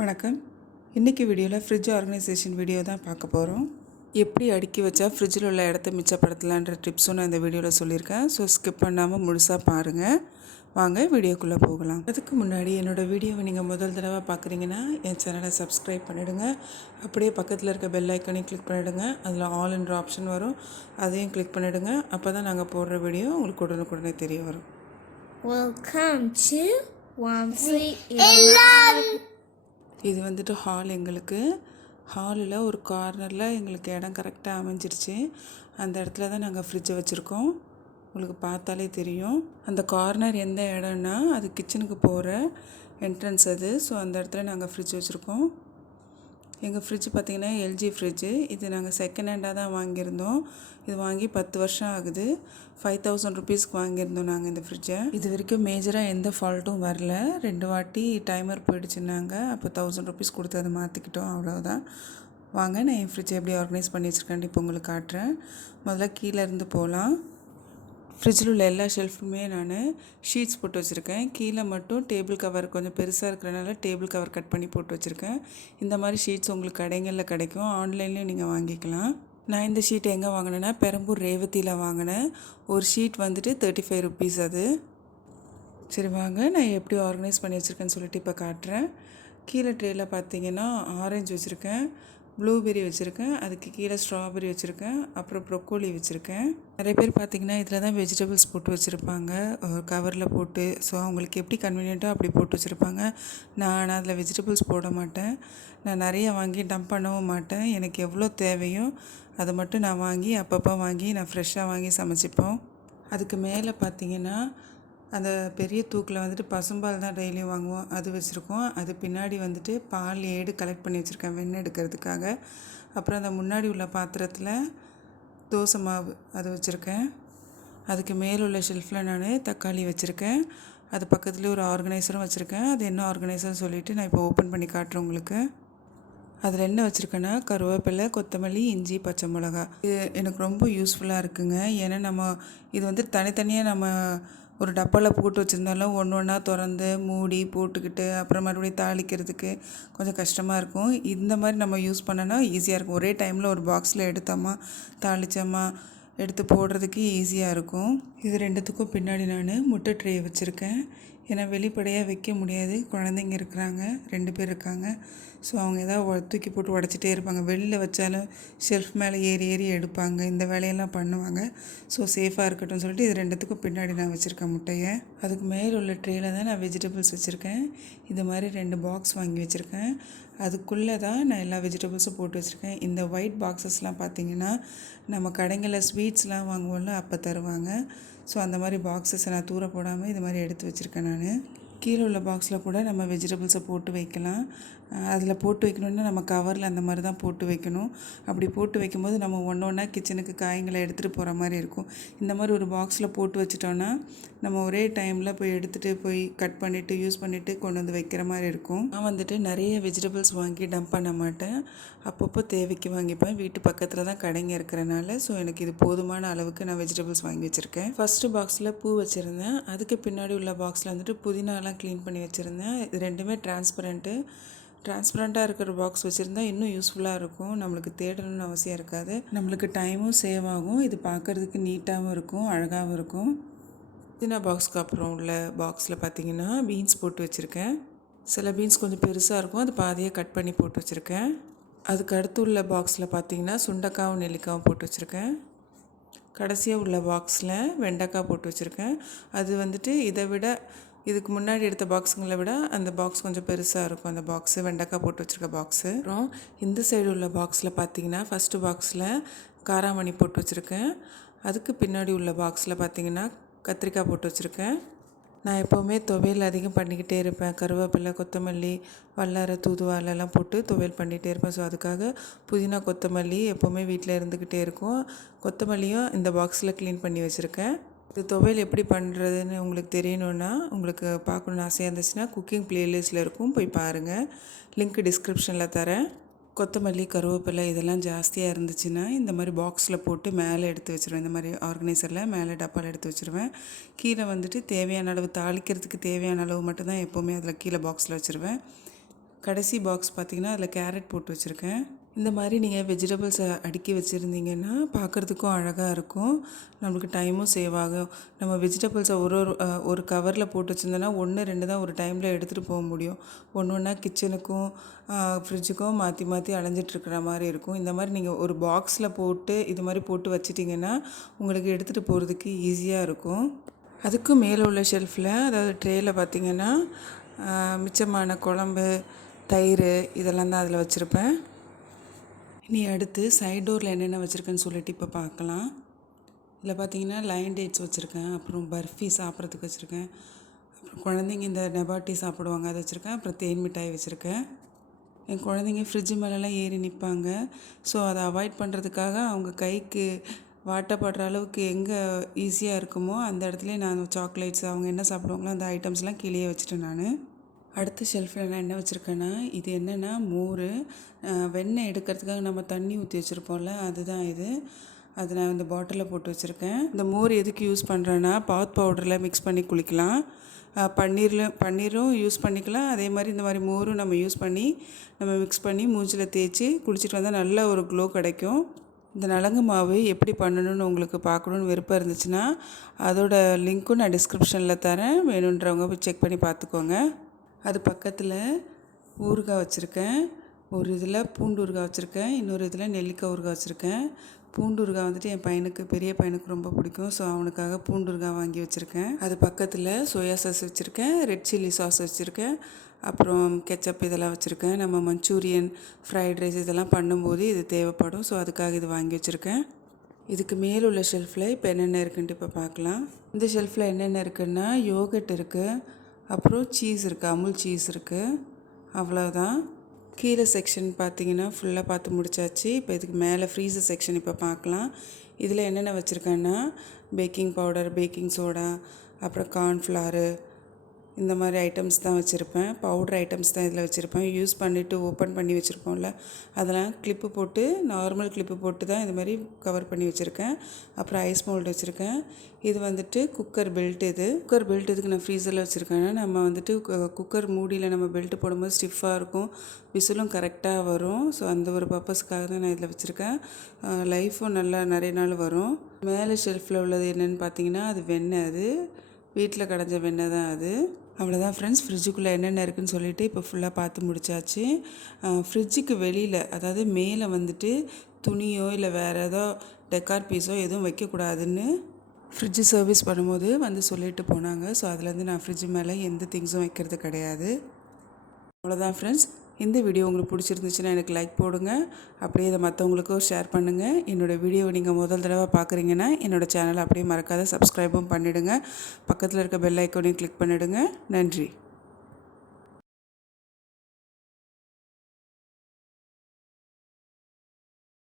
வணக்கம். இன்றைக்கி வீடியோவில் ஃப்ரிட்ஜ் ஆர்கனைசேஷன் வீடியோ தான் பார்க்க போகிறோம். எப்படி அடுக்கி வச்சா ஃப்ரிட்ஜில் உள்ள இடத்த மிச்சப்படுத்தலான்ற டிப்ஸும் நான் இந்த வீடியோவில் சொல்லியிருக்கேன். ஸோ ஸ்கிப் பண்ணாமல் முழுசாக பாருங்கள். வாங்க வீடியோக்குள்ளே போகலாம். அதுக்கு முன்னாடி என்னோடய வீடியோவை நீங்கள் முதல் தடவை பார்க்குறீங்கன்னா என் சேனலை சப்ஸ்கிரைப் பண்ணிவிடுங்க. அப்படியே பக்கத்தில் இருக்க பெல் ஐக்கனையும் கிளிக் பண்ணிவிடுங்க. அதில் ஆல் என்ற ஆப்ஷன் வரும், அதையும் கிளிக் பண்ணிவிடுங்க. அப்போ தான் நாங்கள் போடுற வீடியோ உங்களுக்கு உடனுக்குடனே தெரிய வரும். Welcome to Vamsi Illam. இது வந்துட்டு ஹால். எங்களுக்கு ஹாலில் ஒரு கார்னரில் எங்களுக்கு இடம் கரெக்டாக அமைஞ்சிருச்சு. அந்த இடத்துல தான் நாங்கள் ஃப்ரிட்ஜை வச்சுருக்கோம். உங்களுக்கு பார்த்தாலே தெரியும். அந்த கார்னர் எந்த இடம்னா அது கிச்சனுக்கு போகிற என்ட்ரன்ஸ் அது. ஸோ அந்த இடத்துல நாங்கள் ஃப்ரிட்ஜ் வச்சுருக்கோம். எங்கள் ஃப்ரிட்ஜ் பார்த்திங்கன்னா எல்ஜி ஃப்ரிட்ஜு. இது நாங்கள் செகண்ட் ஹேண்டாக தான் வாங்கியிருந்தோம். இது வாங்கி 10 வருஷம் ஆகுது. 5000 ருபீஸ்க்கு வாங்கியிருந்தோம் நாங்கள் இந்த ஃப்ரிட்ஜை. இது வரைக்கும் மேஜராக எந்த ஃபால்ட்டும் வரல. 2 வாட்டி டைமர் போயிடுச்சுன்னாங்க. அப்போ 1000 ருபீஸ் கொடுத்து அதை மாற்றிக்கிட்டோம், அவ்வளோதான். வாங்க நான் என் ஃப்ரிட்ஜை எப்படி ஆர்கனைஸ் பண்ணி வச்சுருக்கேன் இப்போ உங்களுக்கு காட்டுறேன். முதல்ல கீழே இருந்து போகலாம். ஃப்ரிட்ஜில் உள்ள எல்லா ஷெல்ஃபுமே நான் ஷீட்ஸ் போட்டு வச்சுருக்கேன். கீழே மட்டும் டேபிள் கவர் கொஞ்சம் பெருசாக இருக்கிறனால டேபிள் கவர் கட் பண்ணி போட்டு வச்சுருக்கேன். இந்த மாதிரி ஷீட்ஸ் உங்களுக்கு கடைகளில் கிடைக்கும், ஆன்லைன்லேயும் நீங்கள் வாங்கிக்கலாம். நான் இந்த ஷீட் எங்கே வாங்கினேன்னா பெரம்பூர் ரேவதியில் வாங்கினேன். ஒரு ஷீட் வந்துட்டு 35 ருபீஸ் அது. சரி வாங்க நான் எப்படி ஆர்கனைஸ் பண்ணி வச்சுருக்கேன்னு சொல்லிட்டு இப்போ காட்டுறேன். கீழே ட்ரேயில் பார்த்தீங்கன்னா ஆரஞ்சு வச்சுருக்கேன், ப்ளூபெர்ரி வச்சுருக்கேன், அதுக்கு கீழே ஸ்ட்ராபெரி வச்சுருக்கேன், அப்புறம் ப்ரொக்கோலி வச்சுருக்கேன். நிறைய பேர் பார்த்திங்கன்னா இதில் தான் வெஜிடபிள்ஸ் போட்டு வச்சுருப்பாங்க கவரில் போட்டு. ஸோ அவங்களுக்கு எப்படி கன்வீனியண்ட்டோ அப்படி போட்டு வச்சுருப்பாங்க. நான் அதில் வெஜிடபிள்ஸ் போட மாட்டேன். நான் நிறைய வாங்கி டம்ப் பண்ணவும் மாட்டேன். எனக்கு எவ்வளோ தேவையோ அதை மட்டும் நான் வாங்கி அப்பப்போ வாங்கி நான் ஃப்ரெஷ்ஷாக வாங்கி சமைச்சிப்போம். அதுக்கு மேலே பார்த்திங்கன்னா அந்த பெரிய தூக்கில் வந்துட்டு பசும்பால் தான் டெய்லியும் வாங்குவோம், அது வச்சுருக்கோம். அது பின்னாடி வந்துட்டு பால் ஏடு கலெக்ட் பண்ணி வச்சுருக்கேன் வெண்ணெய் எடுக்கிறதுக்காக. அப்புறம் அந்த முன்னாடி உள்ள பாத்திரத்தில் தோசை மாவு அது வச்சுருக்கேன். அதுக்கு மேலுள்ள ஷெல்ஃபில் நான் தக்காளி வச்சுருக்கேன். அது பக்கத்துலேயே ஒரு ஆர்கனைசரும் வச்சுருக்கேன். அது என்ன ஆர்கனைசர்னு சொல்லிவிட்டு நான் இப்போ ஓப்பன் பண்ணி காட்டுறேன் உங்களுக்கு. அதில் என்ன வச்சுருக்கேன்னா கருவேப்பிலை, கொத்தமல்லி, இஞ்சி, பச்சை மிளகா. இது எனக்கு ரொம்ப யூஸ்ஃபுல்லாக இருக்குங்க. ஏன்னா நம்ம இது வந்து தனித்தனியாக நம்ம ஒரு டப்பாவில் போட்டு வச்சுருந்தாலும் ஒன்று ஒன்றா திறந்து மூடி போட்டுக்கிட்டு அப்புறம் மறுபடியும் தாளிக்கிறதுக்கு கொஞ்சம் கஷ்டமாக இருக்கும். இந்த மாதிரி நம்ம யூஸ் பண்ணோன்னா ஈஸியாக இருக்கும். ஒரே டைமில் ஒரு பாக்ஸில் எடுத்தோமா தாளித்தோமா எடுத்து போடுறதுக்கு ஈஸியாக இருக்கும். இது ரெண்டுத்துக்கும் பின்னாடி நான் முட்டை ட்ரே வச்சுருக்கேன். ஏன்னா வெளிப்படையாக வைக்க முடியாது, குழந்தைங்க இருக்கிறாங்க, 2 பேர் இருக்காங்க. ஸோ அவங்க ஏதாவது தூக்கி போட்டு உடச்சிட்டே இருப்பாங்க. வெளியில் வச்சாலும் ஷெல்ஃப் மேலே ஏறி ஏறி எடுப்பாங்க, இந்த வேலையெல்லாம் பண்ணுவாங்க. ஸோ சேஃபாக இருக்கட்டும் சொல்லிட்டு இது ரெண்டுத்துக்கும் பின்னாடி நான் வச்சுருக்கேன் முட்டையை. அதுக்கு மேலே உள்ள ட்ரேயில் தான் நான் வெஜிடபிள்ஸ் வச்சுருக்கேன். இது மாதிரி 2 பாக்ஸ் வாங்கி வச்சுருக்கேன். அதுக்குள்ளே தான் நான் எல்லா வெஜிடபிள்ஸும் போட்டு வச்சுருக்கேன். இந்த ஒயிட் பாக்ஸஸ்லாம் பார்த்திங்கன்னா நம்ம கடைங்களில் ஸ்வீட்ஸ்லாம் வாங்குவோம்ல அப்போ தருவாங்க. ஸோ அந்த மாதிரி பாக்ஸஸை நான் தூர போடாமல் இது மாதிரி எடுத்து வச்சுருக்கேன் நான். கீழே உள்ள பாக்ஸில் கூட நம்ம வெஜிடபிள்ஸை போட்டு வைக்கலாம். அதில் போட்டு வைக்கணுன்னா நம்ம கவரில் அந்த மாதிரி தான் போட்டு வைக்கணும். அப்படி போட்டு வைக்கும்போது நம்ம ஒன்றா கிச்சனுக்கு காய்களை எடுத்துகிட்டு போகிற மாதிரி இருக்கும். இந்த மாதிரி ஒரு பாக்ஸில் போட்டு வச்சிட்டோன்னா நம்ம ஒரே டைமில் போய் எடுத்துகிட்டு போய் கட் பண்ணிவிட்டு யூஸ் பண்ணிவிட்டு கொண்டு வந்து வைக்கிற மாதிரி இருக்கும். நான் வந்துட்டு நிறைய வெஜிடபிள்ஸ் வாங்கி டம்ப் பண்ண மாட்டேன். அப்பப்போ தேவைக்கு வாங்கிப்பேன். வீட்டு பக்கத்தில் தான் கடைங்க இருக்கிறனால ஸோ எனக்கு இது போதுமான அளவுக்கு நான் வெஜிடபிள்ஸ் வாங்கி வச்சுருக்கேன். ஃபஸ்ட்டு பாக்ஸில் பூ வச்சுருந்தேன். அதுக்கு பின்னாடி உள்ள பாக்ஸில் வந்துட்டு புதினாலாம் க்ளீன் பண்ணி வச்சுருந்தேன். இது ரெண்டுமே டிரான்ஸ்பரண்ட்டாக இருக்கிற பாக்ஸ் வச்சுருந்தா இன்னும் யூஸ்ஃபுல்லாக இருக்கும். நம்மளுக்கு தேடணும்னு அவசியம் இருக்காது, நம்மளுக்கு டைமும் சேவ் ஆகும். இது பார்க்குறதுக்கு நீட்டாகவும் இருக்கும், அழகாகவும் இருக்கும். புதினா பாக்ஸ்க்கு அப்புறம் உள்ள பாக்ஸில் பார்த்திங்கன்னா பீன்ஸ் போட்டு வச்சுருக்கேன். சில பீன்ஸ் கொஞ்சம் பெருசாக இருக்கும், அது பாதியாக கட் பண்ணி போட்டு வச்சுருக்கேன். அதுக்கு அடுத்து உள்ள பாக்ஸில் பார்த்திங்கன்னா சுண்டைக்காவும் நெல்லிக்காவும் போட்டு வச்சுருக்கேன். கடைசியாக உள்ள பாக்ஸில் வெண்டைக்காய் போட்டு வச்சுருக்கேன். அது வந்துட்டு இதை விட இதுக்கு முன்னாடி எடுத்த பாக்ஸுங்களை விட அந்த பாக்ஸ் கொஞ்சம் பெருசாக இருக்கும். அந்த பாக்ஸு வெண்டைக்காய் போட்டு வச்சுருக்க பாக்ஸு. அப்புறம் இந்த சைடு உள்ள பாக்ஸில் பார்த்திங்கன்னா ஃபஸ்ட்டு பாக்ஸில் காராமணி போட்டு வச்சுருக்கேன். அதுக்கு பின்னாடி உள்ள பாக்ஸில் பார்த்திங்கன்னா கத்திரிக்காய் போட்டு வச்சுருக்கேன். நான் எப்போவுமே துவையல் அதிகம் பண்ணிக்கிட்டே இருப்பேன். கருவேப்பிலை, கொத்தமல்லி, வல்லாரை, தூதுவளைலாம் போட்டு துவையல் பண்ணிகிட்டே இருப்பேன். ஸோ அதுக்காக புதினா, கொத்தமல்லி எப்போவுமே வீட்டில் இருந்துக்கிட்டே இருக்கும். கொத்தமல்லியும் இந்த பாக்ஸில் க்ளீன் பண்ணி வச்சுருக்கேன். இது துவையல் எப்படி பண்ணுறதுன்னு உங்களுக்கு தெரியணுன்னா, உங்களுக்கு பார்க்கணுன்னு ஆசையாக இருந்துச்சுன்னா குக்கிங் ப்ளேலிஸ்ட்டில் இருக்கும், போய் பாருங்கள். லிங்க் டிஸ்கிரிப்ஷனில் தரேன். கொத்தமல்லி, கருவேப்பிலை இதெல்லாம் ஜாஸ்தியாக இருந்துச்சுன்னா இந்த மாதிரி பாக்ஸில் போட்டு மேலே எடுத்து வச்சுருவேன். இந்த மாதிரி ஆர்கனைசரில் மேலே டப்பாவில் எடுத்து வச்சுருவேன். கீழே வந்துட்டு தேவையான அளவு தாளிக்கிறதுக்கு தேவையான அளவு மட்டும்தான் எப்போவுமே அதில் கீழே பாக்ஸில் வச்சுருவேன். கடைசி பாக்ஸ் பார்த்திங்கன்னா அதில் கேரட் போட்டு வச்சுருக்கேன். இந்த மாதிரி நீங்கள் வெஜிடபிள்ஸை அடுக்கி வச்சுருந்தீங்கன்னா பார்க்குறதுக்கும் அழகாக இருக்கும், நம்மளுக்கு டைமும் சேவ் ஆகும். நம்ம வெஜிடபிள்ஸை ஒரு கவரில் போட்டு வச்சுருந்தோன்னா 1-2 தான் ஒரு டைமில் எடுத்துகிட்டு போக முடியும். ஒன்றா கிச்சனுக்கும் ஃப்ரிட்ஜுக்கும் மாற்றி மாற்றி அலைஞ்சிட்ருக்கிற மாதிரி இருக்கும். இந்த மாதிரி நீங்கள் ஒரு பாக்ஸில் போட்டு இது மாதிரி போட்டு வச்சிட்டிங்கன்னா உங்களுக்கு எடுத்துகிட்டு போகிறதுக்கு ஈஸியாக இருக்கும். அதுக்கும் மேலே உள்ள ஷெல்ஃபில், அதாவது ட்ரேயில் பார்த்திங்கன்னா மிச்சமான குழம்பு, தயிர் இதெல்லாம் தான் அதில் வச்சுருப்பேன். இனி அடுத்து சைட் டோரில் என்னென்ன வச்சுருக்கேன்னு சொல்லிட்டு இப்போ பார்க்கலாம். இதில் பார்த்திங்கன்னா லைன் டேட்ஸ் வச்சுருக்கேன், அப்புறம் பர்ஃபி சாப்பிட்றதுக்கு வச்சுருக்கேன், அப்புறம் குழந்தைங்க இந்த நெபாட்டி சாப்பிடுவாங்க அதை வச்சுருக்கேன், அப்புறம் தேன் மிட்டாய் வச்சுருக்கேன். என் குழந்தைங்க ஃப்ரிட்ஜு மேலெலாம் ஏறி நிற்பாங்க. ஸோ அதை அவாய்ட் பண்ணுறதுக்காக அவங்க கைக்கு வாட்டப்படுற அளவுக்கு எங்கே ஈஸியாக இருக்குமோ அந்த இடத்துலையே நான் சாக்லேட்ஸ் அவங்க என்ன சாப்பிடுவாங்களோ அந்த ஐட்டம்ஸ்லாம் கீழே வச்சுட்டேன் நான். அடுத்த ஷெல்ஃபில் நான் என்ன வச்சுருக்கேன்னா, இது என்னென்னா மோர், வெண்ணெய் எடுக்கிறதுக்காக நம்ம தண்ணி ஊற்றி வச்சுருப்போம்ல அதுதான் இது. அது நான் இந்த பாட்டிலில் போட்டு வச்சுருக்கேன். இந்த மோர் எதுக்கு யூஸ் பண்ணுறேன்னா பாத் பவுடரில் மிக்ஸ் பண்ணி குளிக்கலாம், பன்னீரும் யூஸ் பண்ணிக்கலாம். அதே மாதிரி இந்த மாதிரி மோரும் நம்ம யூஸ் பண்ணி நம்ம மிக்ஸ் பண்ணி மூஞ்சில் தேய்ச்சி குளிச்சுட்டு வந்தால் நல்ல ஒரு க்ளோ கிடைக்கும். இந்த நலங்கு மாவு எப்படி பண்ணணும்னு உங்களுக்கு பார்க்கணுன்னு விருப்பம் இருந்துச்சுன்னா அதோட லிங்க்கும் நான் டிஸ்கிரிப்ஷனில் தரேன், வேணுன்றவங்க போய் செக் பண்ணி பார்த்துக்கோங்க. அது பக்கத்தில் ஊறுகாய் வச்சுருக்கேன், ஒரு இதில் பூண்டு ஊறுகாய் வச்சுருக்கேன், இன்னொரு இதில் நெல்லிக்காய் ஊறுகாய் வச்சுருக்கேன். பூண்டு ஊறுகாய் வந்துட்டு என் பையனுக்கு பெரிய பையனுக்கு ரொம்ப பிடிக்கும், ஸோ அவனுக்காக பூண்டு ஊறுகாய் வாங்கி வச்சுருக்கேன். அது பக்கத்தில் சோயா சாஸ் வச்சுருக்கேன், ரெட் சில்லி சாஸ் வச்சுருக்கேன், அப்புறம் கெச்சப் இதெல்லாம் வச்சுருக்கேன். நம்ம மஞ்சூரியன், ஃப்ரைட் ரைஸ் இதெல்லாம் பண்ணும்போது இது தேவைப்படும், ஸோ அதுக்காக இது வாங்கி வச்சுருக்கேன். இதுக்கு மேலே உள்ள ஷெல்ஃபில் இப்போ என்னென்ன இருக்குன்ட்டு இப்போ பார்க்கலாம். இந்த ஷெல்ஃபில் என்னென்ன இருக்குன்னா யோகட் இருக்குது, அப்புறம் சீஸ் இருக்குது, அமுல் சீஸ் இருக்குது, அவ்வளோதான். கீழே செக்ஷன் பார்த்திங்கன்னா ஃபுல்லாக பார்த்து முடிச்சாச்சு. இப்போ இதுக்கு மேலே ஃப்ரீசர் செக்ஷன் இப்போ பார்க்கலாம். இதில் என்னென்ன வச்சுருக்கேன்னா பேக்கிங் பவுடர், பேக்கிங் சோடா, அப்புறம் கார்ன்ஃப்ளவரு, இந்த மாதிரி ஐட்டம்ஸ் தான் வச்சுருப்பேன். பவுடர் ஐட்டம்ஸ் தான் இதில் வச்சுருப்பேன். யூஸ் பண்ணிவிட்டு ஓப்பன் பண்ணி வச்சுருப்போம்ல அதெல்லாம் கிளிப்பு போட்டு, நார்மல் கிளிப்பு போட்டு தான் இது மாதிரி கவர் பண்ணி வச்சுருக்கேன். அப்புறம் ஐஸ் மோல்டு வச்சுருக்கேன். இது வந்துட்டு குக்கர் பெல்ட். இது குக்கர் பெல்ட் இதுக்கு நான் ஃப்ரீசரில் வச்சுருக்கேன்னா நம்ம வந்துட்டு குக்கர் மூடியில் நம்ம பெல்ட்டு போடும்போது ஸ்டிஃபாக இருக்கும், விசிலும் கரெக்டாக வரும். ஸோ அந்த ஒரு பர்பஸ்க்காக தான் நான் இதில் வச்சுருக்கேன். லைஃப்பும் நல்லா நிறைய நாள் வரும். மேலே ஷெல்ஃபில் உள்ளது என்னென்னு பார்த்தீங்கன்னா அது வெண்ணெய், அது வீட்டில் கடைஞ்ச வெண்ணெய் தான் அது. அவ்வளோதான் ஃப்ரெண்ட்ஸ், ஃப்ரிட்ஜுக்குள்ளே என்னென்ன இருக்குதுன்னு சொல்லிவிட்டு இப்போ ஃபுல்லாக பார்த்து முடிச்சாச்சு. ஃப்ரிட்ஜுக்கு வெளியில், அதாவது மேலே வந்துட்டு துணியோ இல்லை வேறு ஏதோ டெக்கார் பீஸோ எதுவும் வைக்கக்கூடாதுன்னு ஃப்ரிட்ஜு சர்வீஸ் பண்ணும்போது வந்து சொல்லிட்டு போனாங்க. ஸோ அதுலேருந்து நான் ஃப்ரிட்ஜு மேலே எந்த திங்ஸும் வைக்கிறது கிடையாது. அவ்வளோதான் ஃப்ரெண்ட்ஸ், இந்த வீடியோ உங்களுக்கு பிடிச்சிருந்துச்சுன்னா எனக்கு லைக் போடுங்க, அப்படியே இதை மற்றவங்களுக்கும் ஷேர் பண்ணுங்கள். என்னோடய வீடியோவை நீங்கள் முதல் தடவை பார்க்குறீங்கன்னா என்னோடய சேனலை அப்படியே மறக்காத சப்ஸ்கிரைபும் பண்ணிவிடுங்க. பக்கத்தில் இருக்க பெல் ஐக்கானையும் கிளிக் பண்ணிவிடுங்க. நன்றி.